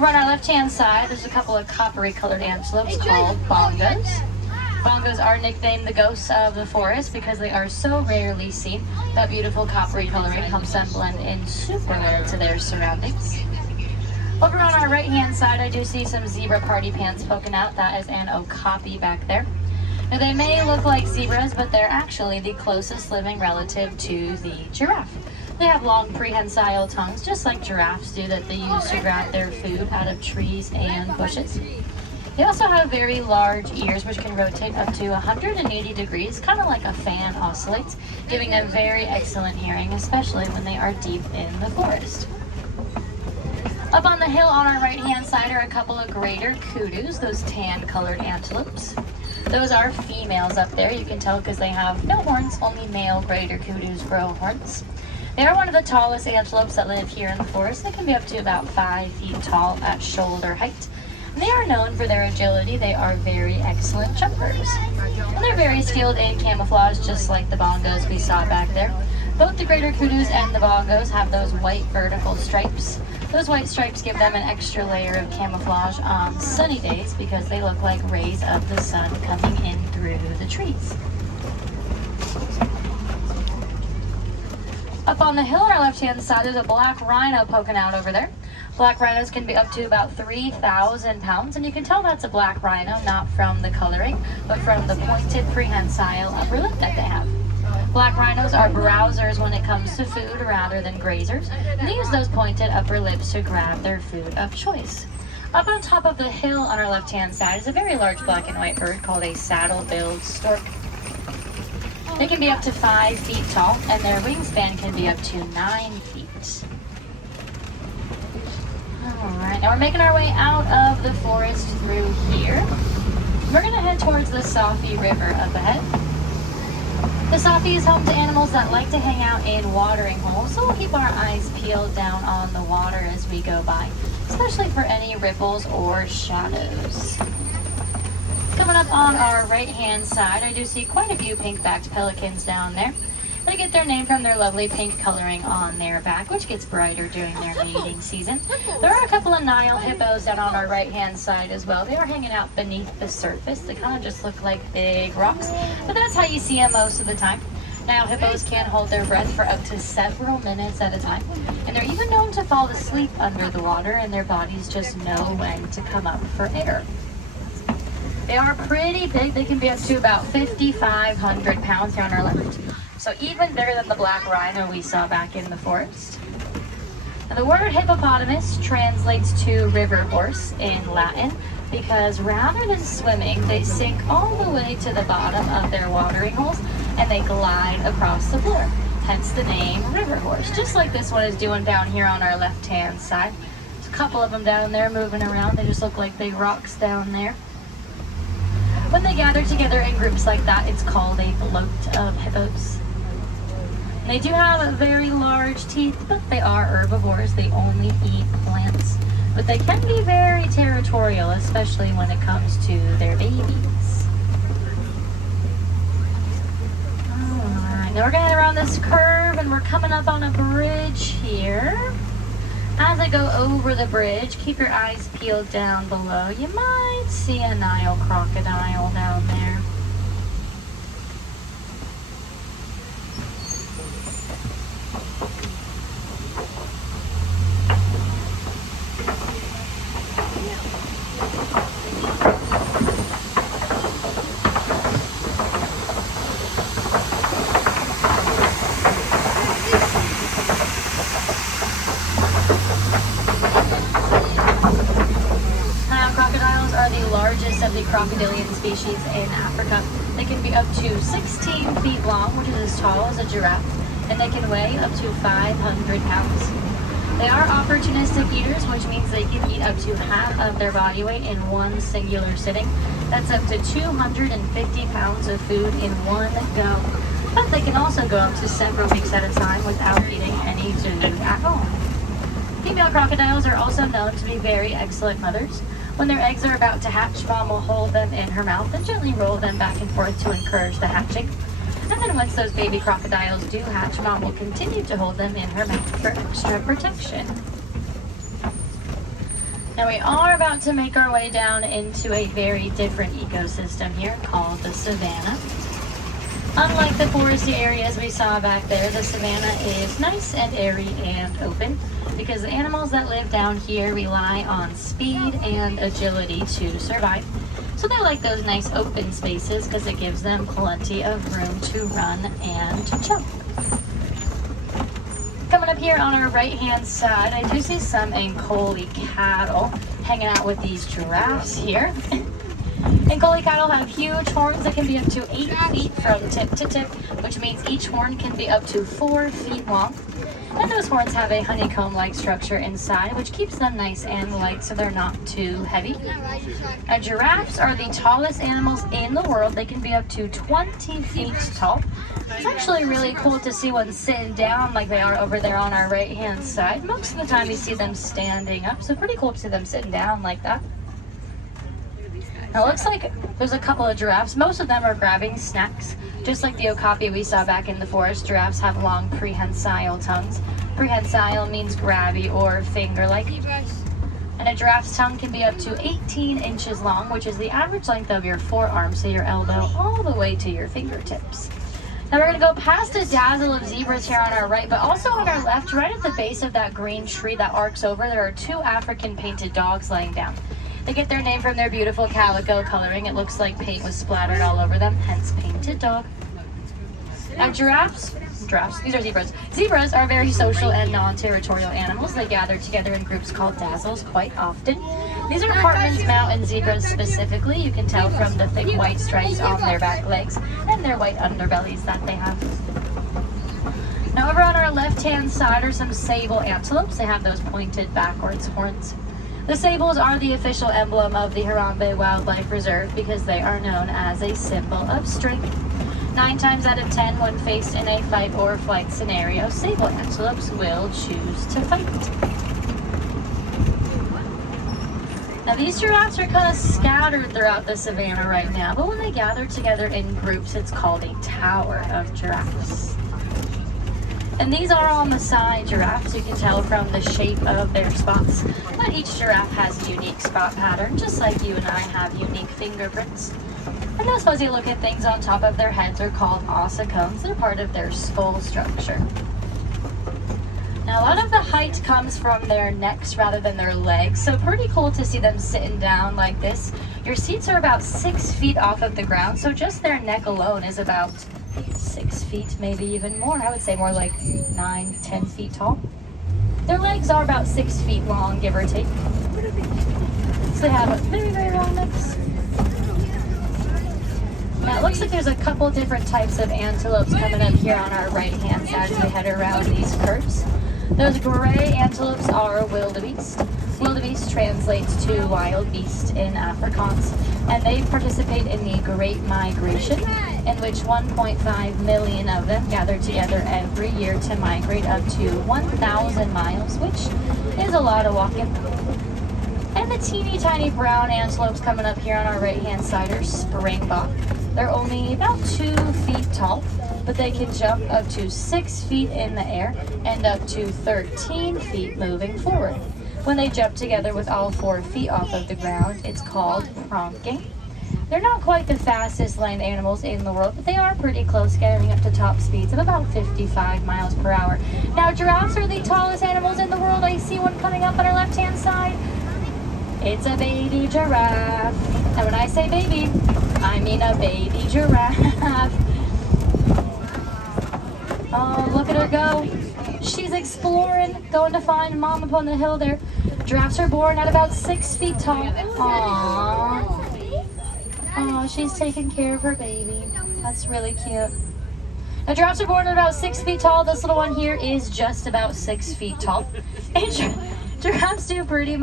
Over on our left-hand side, there's a couple of coppery colored antelopes called bongos. Bongos are nicknamed the ghosts of the forest because they are so rarely seen. That beautiful coppery coloring helps them blend in super well to their surroundings. Over on our right-hand side, I do see some zebra party pants poking out. That is an okapi back there. Now, they may look like zebras, but they're actually the closest living relative to the giraffe. They have long prehensile tongues, just like giraffes do, that they use to grab their food out of trees and bushes. They also have very large ears, which can rotate up to 180 degrees, kind of like a fan oscillates, giving them very excellent hearing, especially when they are deep in the forest. Up on the hill on our right-hand side are a couple of greater kudus, those tan-colored antelopes. Those are females up there. You can tell because they have no horns. Only male greater kudus grow horns. They are one of the tallest antelopes that live here in the forest. They can be up to about 5 feet tall at shoulder height. And they are known for their agility. They are very excellent jumpers. And they're very skilled in camouflage, just like the bongos we saw back there. Both the greater kudus and the bongos have those white vertical stripes. Those white stripes give them an extra layer of camouflage on sunny days because they look like rays of the sun coming in through the trees. Up on the hill on our left-hand side, there's a black rhino poking out over there. Black rhinos can be up to about 3,000 pounds, and you can tell that's a black rhino, not from the coloring, but from the pointed prehensile upper lip that they have. Black rhinos are browsers when it comes to food rather than grazers, and they use those pointed upper lips to grab their food of choice. Up on top of the hill on our left-hand side is a very large black and white bird called a saddle-billed stork. They can be up to 5 feet tall, and their wingspan can be up to 9 feet. Alright, now we're making our way out of the forest through here. We're going to head towards the Safi River up ahead. The Safi is home to animals that like to hang out in watering holes, so we'll keep our eyes peeled down on the water as we go by, especially for any ripples or shadows. Coming up on our right-hand side, I do see quite a few pink-backed pelicans down there. They get their name from their lovely pink coloring on their back, which gets brighter during their mating season. There are a couple of Nile hippos down on our right-hand side as well. They are hanging out beneath the surface. They kind of just look like big rocks, but that's how you see them most of the time. Nile hippos can hold their breath for up to several minutes at a time, and they're even known to fall asleep under the water, and their bodies just know when to come up for air. They are pretty big. They can be up to about 5,500 pounds here on our left. So even bigger than the black rhino we saw back in the forest. Now, the word hippopotamus translates to river horse in Latin because rather than swimming, they sink all the way to the bottom of their watering holes and they glide across the floor. Hence the name river horse, just like this one is doing down here on our left-hand side. There's a couple of them down there moving around. They just look like big rocks down there. When they gather together in groups like that, it's called a float of hippos. They do have very large teeth, but they are herbivores. They only eat plants. But they can be very territorial, especially when it comes to their babies. Alright, now we're going to head around this curve, and we're coming up on a bridge here. As I go over the bridge, keep your eyes peeled down below. You might see a Nile crocodile down there. Of the crocodilian species in Africa. They can be up to 16 feet long, which is as tall as a giraffe, and they can weigh up to 500 pounds. They are opportunistic eaters, which means they can eat up to half of their body weight in one singular sitting. That's up to 250 pounds of food in one go. But they can also go up to several weeks at a time without eating any food at all. Female crocodiles are also known to be very excellent mothers. When their eggs are about to hatch, mom will hold them in her mouth and gently roll them back and forth to encourage the hatching. And then once those baby crocodiles do hatch, mom will continue to hold them in her mouth for extra protection. Now we are about to make our way down into a very different ecosystem here called the savanna. Unlike the foresty areas we saw back there, the savanna is nice and airy and open because the animals that live down here rely on speed and agility to survive. So they like those nice open spaces because it gives them plenty of room to run and to jump. Coming up here on our right-hand side, I do see some Ankole cattle hanging out with these giraffes here. Ankole cattle have huge horns that can be up to 8 feet from tip to tip, which means each horn can be up to 4 feet long. And those horns have a honeycomb-like structure inside, which keeps them nice and light so they're not too heavy. Now, giraffes are the tallest animals in the world. They can be up to 20 feet tall. It's actually really cool to see one sitting down like they are over there on our right-hand side. Most of the time you see them standing up, so pretty cool to see them sitting down like that. Now, it looks like there's a couple of giraffes. Most of them are grabbing snacks. Just like the okapi we saw back in the forest, giraffes have long prehensile tongues. Prehensile means grabby or finger-like. And a giraffe's tongue can be up to 18 inches long, which is the average length of your forearm, so your elbow, all the way to your fingertips. Now we're going to go past a dazzle of zebras here on our right, but also on our left, right at the base of that green tree that arcs over, there are 2 African painted dogs laying down. They get their name from their beautiful calico coloring. It looks like paint was splattered all over them, hence painted dog. Now giraffes, these are zebras. Zebras are very social and non-territorial animals. They gather together in groups called dazzles quite often. These are Hartman's mountain zebras specifically. You can tell from the thick white stripes on their back legs and their white underbellies that they have. Now over on our left-hand side are some sable antelopes. They have those pointed backwards horns. The sables are the official emblem of the Harambe Wildlife Reserve because they are known as a symbol of strength. 9 times out of 10, when faced in a fight or flight scenario, sable antelopes will choose to fight. Now these giraffes are kind of scattered throughout the savanna right now, but when they gather together in groups, it's called a tower of giraffes. And these are all Maasai giraffes. You can tell from the shape of their spots. But each giraffe has a unique spot pattern, just like you and I have unique fingerprints. And those fuzzy looking things on top of their heads are called ossicones. They're part of their skull structure. Now a lot of the height comes from their necks rather than their legs, so pretty cool to see them sitting down like this. Your seats are about 6 feet off of the ground, so just their neck alone is about 6 feet, maybe even more. I would say more like 9, 10 feet tall. Their legs are about 6 feet long, give or take. So they have very, very long necks. Now it looks like there's a couple different types of antelopes coming up here on our right-hand side as we head around these curves. Those gray antelopes are wildebeest. Wildebeest translates to wild beast in Afrikaans, and they participate in the Great Migration, in which 1.5 million of them gather together every year to migrate up to 1,000 miles, which is a lot of walking. And the teeny tiny brown antelopes coming up here on our right-hand side are springbok. They're only about 2 feet tall, but they can jump up to 6 feet in the air and up to 13 feet moving forward. When they jump together with all 4 feet off of the ground, it's called pronking. They're not quite the fastest land animals in the world, but they are pretty close, getting up to top speeds of about 55 miles per hour. Now, giraffes are the tallest animals in the world. I see one coming up on our left-hand side. It's a baby giraffe. And when I say baby, I mean a baby giraffe. Oh, look at her go. She's exploring, going to find mom up on the hill there. Giraffes are born at about 6 feet tall. Aww. Oh, she's taking care of her baby. That's really cute. Now, giraffes are born at about 6 feet tall. This little one here is just about 6 feet tall. And giraffes do pretty much